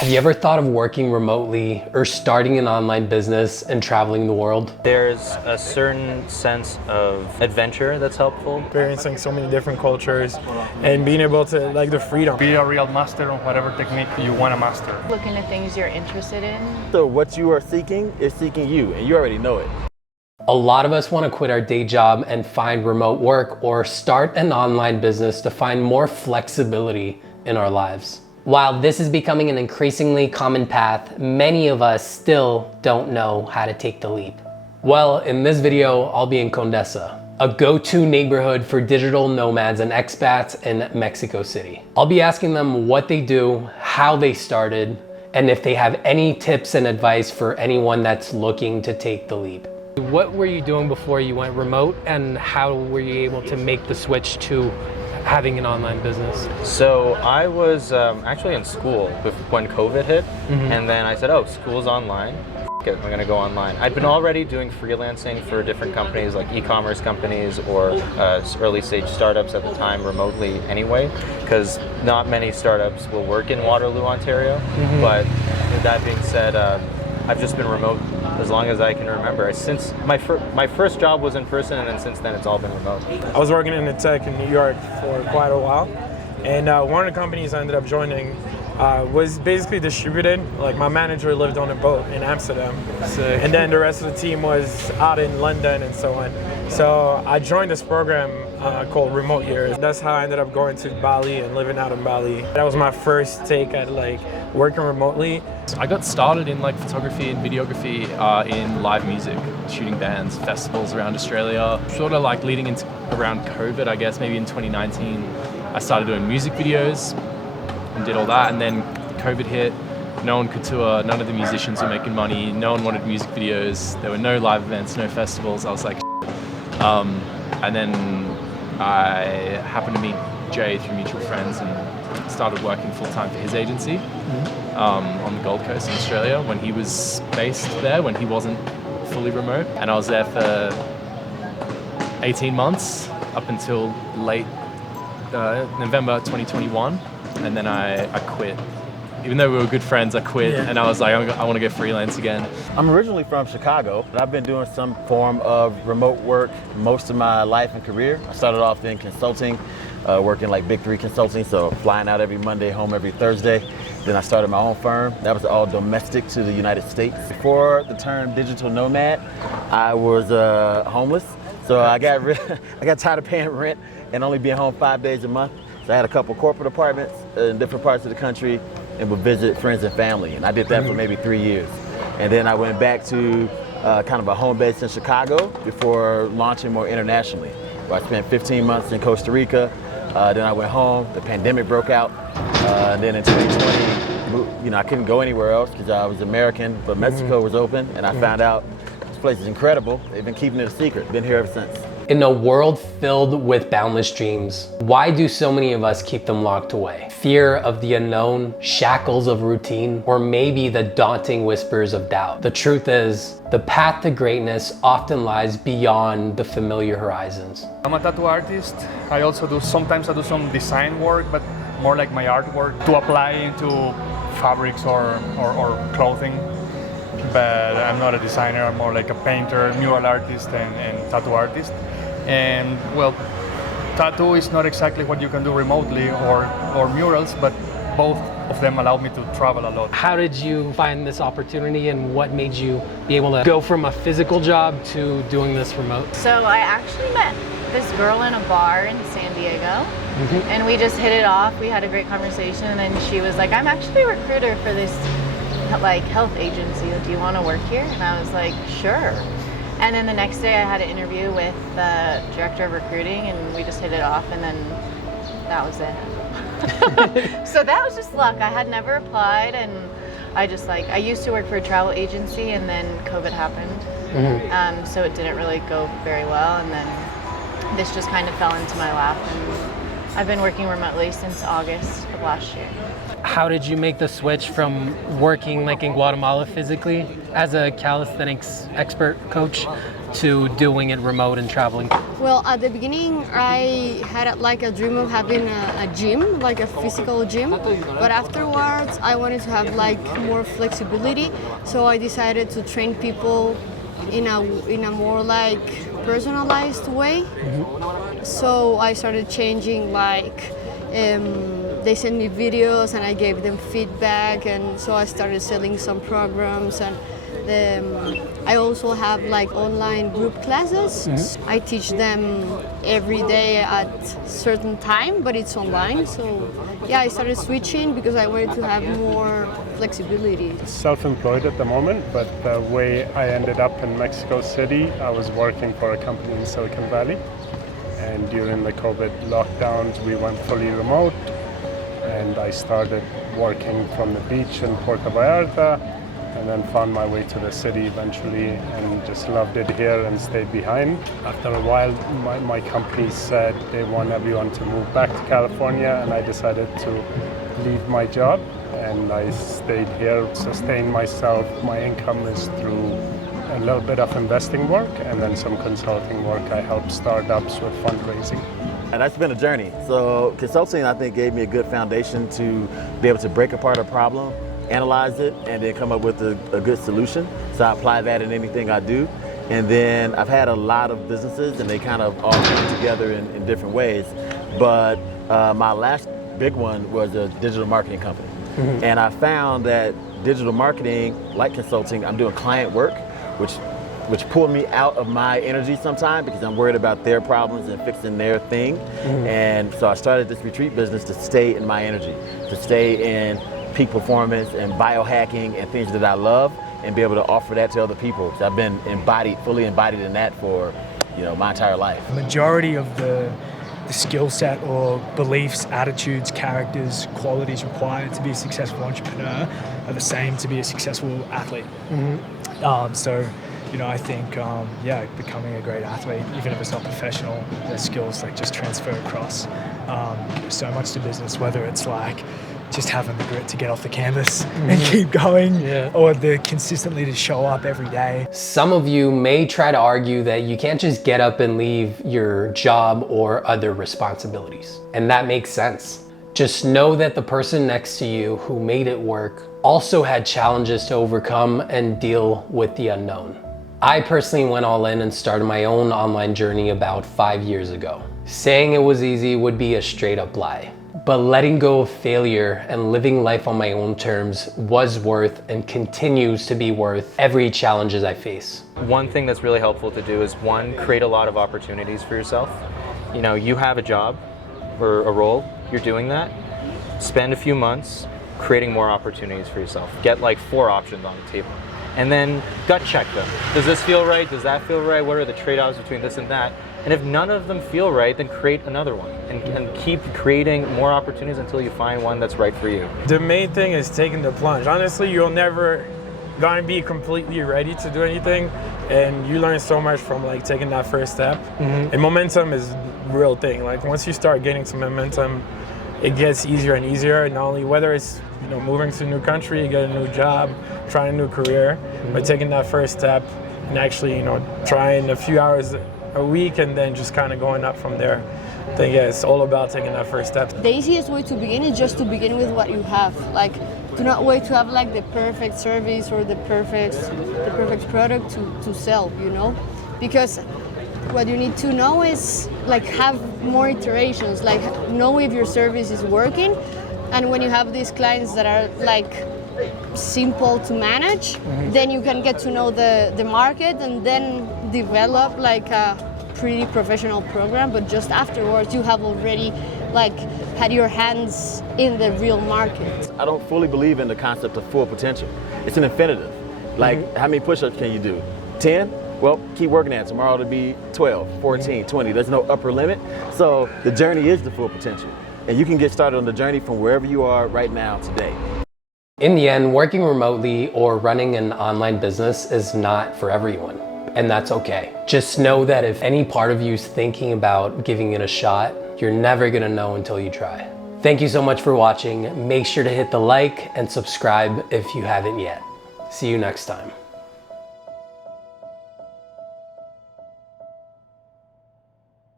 Have you ever thought of working remotely or starting an online business and traveling the world? There's a certain sense of adventure that's helpful. Experiencing so many different cultures and being able to, like, the freedom. Be a real master on whatever technique you want to master. Looking at things you're interested in. So what you are seeking is seeking you, and you already know it. A lot of us want to quit our day job and find remote work or start an online business to find more flexibility in our lives. While this is becoming an increasingly common path, many of us still don't know how to take the leap. Well, in this video, I'll be in Condesa, a go-to neighborhood for digital nomads and expats in Mexico City. I'll be asking them what they do, how they started, and if they have any tips and advice for anyone that's looking to take the leap. What were you doing before you went remote, and how were you able to make the switch to having an online business? So I was actually in school when COVID hit, and then I said, oh, school's online. F it, I'm gonna go online. I'd been already doing freelancing for different companies like e-commerce companies or early stage startups at the time remotely anyway, because not many startups will work in Waterloo, Ontario. But with that being said, I've just been remote as long as I can remember. Since my first job was in person, and then since then it's all been remote. I was working in the tech in New York for quite a while, and one of the companies I ended up joining was basically distributed. Like, my manager lived on a boat in Amsterdam, and then the rest of the team was out in London and so on. So I joined this program called Remote Years. That's how I ended up going to Bali and living out in Bali. That was my first take at, like, working remotely. I got started in, like, photography and videography in live music, shooting bands, festivals around Australia. Sort of like leading into around COVID, I guess, maybe in 2019, I started doing music videos and did all that, and then COVID hit. No one could tour, none of the musicians were making money, no one wanted music videos, there were no live events, no festivals. I was like, and then I happened to meet Jay through mutual friends and started working full-time for his agency on the Gold Coast in Australia when he was based there, when he wasn't fully remote. And I was there for 18 months up until late November 2021, and then I quit. Even though we were good friends, I quit, and I was like, I want to go freelance again. I'm originally from Chicago, but I've been doing some form of remote work most of my life and career. I started off in consulting, working like Big Three Consulting, so flying out every Monday, home every Thursday. Then I started my own firm. That was all domestic to the United States. Before the term digital nomad, I was homeless. So I got tired of paying rent and only being home 5 days a month. So I had a couple corporate apartments in different parts of the country and would visit friends and family. And I did that for maybe 3 years. And then I went back to kind of a home base in Chicago before launching more internationally. Where I spent 15 months in Costa Rica. Then I went home, the pandemic broke out. And then in 2020, I couldn't go anywhere else because I was American, but Mexico was open, and I found out this place is incredible. They've been keeping it a secret. Been here ever since. In a world filled with boundless dreams, why do so many of us keep them locked away? Fear of the unknown, shackles of routine, or maybe the daunting whispers of doubt. The truth is, the path to greatness often lies beyond the familiar horizons. I'm a tattoo artist. Sometimes I do some design work, but more like my artwork to apply into fabrics or clothing. But I'm not a designer, I'm more like a painter, mural artist, and tattoo artist. And well, tattoo is not exactly what you can do remotely or murals, but both of them allow me to travel a lot. How did you find this opportunity, and what made you be able to go from a physical job to doing this remote? So I actually met this girl in a bar in San Diego, and we just hit it off. We had a great conversation, and then she was like, I'm actually a recruiter for this like health agency. Do you want to work here? And I was like, sure. And then the next day I had an interview with the director of recruiting, and we just hit it off, and then that was it. So that was just luck. I had never applied, and I used to work for a travel agency, and then COVID happened. So it didn't really go very well, and then this just kind of fell into my lap, and I've been working remotely since August of last year. How did you make the switch from working like in Guatemala physically as a calisthenics expert coach to doing it remote and traveling? Well, at the beginning, I had like a dream of having a gym, like a physical gym. But afterwards, I wanted to have like more flexibility. So I decided to train people in a more like personalized way. So I started changing like they sent me videos and I gave them feedback, and so I started selling some programs, and I also have like online group classes. I teach them every day at certain time, but it's online. So yeah, I started switching because I wanted to have more flexibility. Self-employed at the moment, but the way I ended up in Mexico City, I was working for a company in Silicon Valley. And during the COVID lockdowns, we went fully remote. And I started working from the beach in Puerto Vallarta, and then found my way to the city eventually, and just loved it here and stayed behind. After a while, my company said they want everyone to move back to California, and I decided to leave my job, and I stayed here, sustained myself. My income is through a little bit of investing work and then some consulting work. I help startups with fundraising. And that's been a journey. So consulting, I think, gave me a good foundation to be able to break apart a problem, analyze it, and then come up with a good solution. So I apply that in anything I do. And then I've had a lot of businesses, and they kind of all come together in different ways. But my last big one was a digital marketing company. And I found that digital marketing, like consulting, I'm doing client work, which pulled me out of my energy sometimes because I'm worried about their problems and fixing their thing. And so I started this retreat business to stay in my energy, to stay in peak performance and biohacking and things that I love, and be able to offer that to other people. So I've been fully embodied in that for my entire life. The majority of the skill set or beliefs, attitudes, characters, qualities required to be a successful entrepreneur are the same to be a successful athlete. So I think, becoming a great athlete, even if it's not professional, the skills like just transfer across so much to business, whether it's like just having the grit to get off the canvas and keep going, or the consistently to show up every day. Some of you may try to argue that you can't just get up and leave your job or other responsibilities. And that makes sense. Just know that the person next to you who made it work also had challenges to overcome and deal with the unknown. I personally went all in and started my own online journey about 5 years ago. Saying it was easy would be a straight up lie. But letting go of failure and living life on my own terms was worth and continues to be worth every challenge I face. One thing that's really helpful to do is, one, create a lot of opportunities for yourself. You have a job or a role, you're doing that. Spend a few months creating more opportunities for yourself. Get like 4 options on the table. And then gut check them. Does this feel right? Does that feel right? What are the trade-offs between this and that? And if none of them feel right, then create another one and keep creating more opportunities until you find one that's right for you. The main thing is taking the plunge. Honestly, you're never gonna be completely ready to do anything, and you learn so much from like taking that first step. And momentum is a real thing. Like once you start getting some momentum, it gets easier and easier. Not only whether it's moving to a new country, get a new job, trying a new career, but taking that first step and actually trying a few hours a week and then just kind of going up from there. I think it's all about taking that first step. The easiest way to begin is just to begin with what you have. Like, do not wait to have like the perfect service or the perfect product to sell, because what you need to know is like have more iterations, like know if your service is working. And when you have these clients that are like simple to manage, then you can get to know the market and then develop like a pretty professional program. But just afterwards, you have already like had your hands in the real market. I don't fully believe in the concept of full potential. It's an infinitive. Like how many push-ups can you do? 10? Well, keep working at it. Tomorrow it'll be 12, 14, 20. There's no upper limit. So the journey is the full potential. And you can get started on the journey from wherever you are right now today. In the end, working remotely or running an online business is not for everyone, and that's okay. Just know that if any part of you is thinking about giving it a shot, you're never gonna know until you try. Thank you so much for watching. Make sure to hit the like and subscribe if you haven't yet. See you next time.